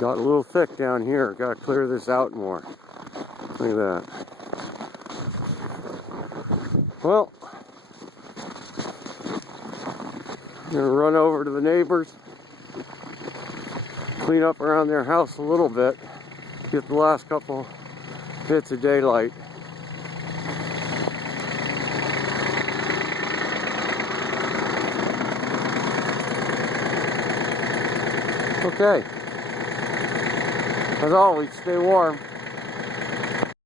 Got a little thick down here. Got to clear this out more. Look at that. Well, I'm going to run over to the neighbors, clean up around their house a little bit, get the last couple bits of daylight. Okay. As always, stay warm.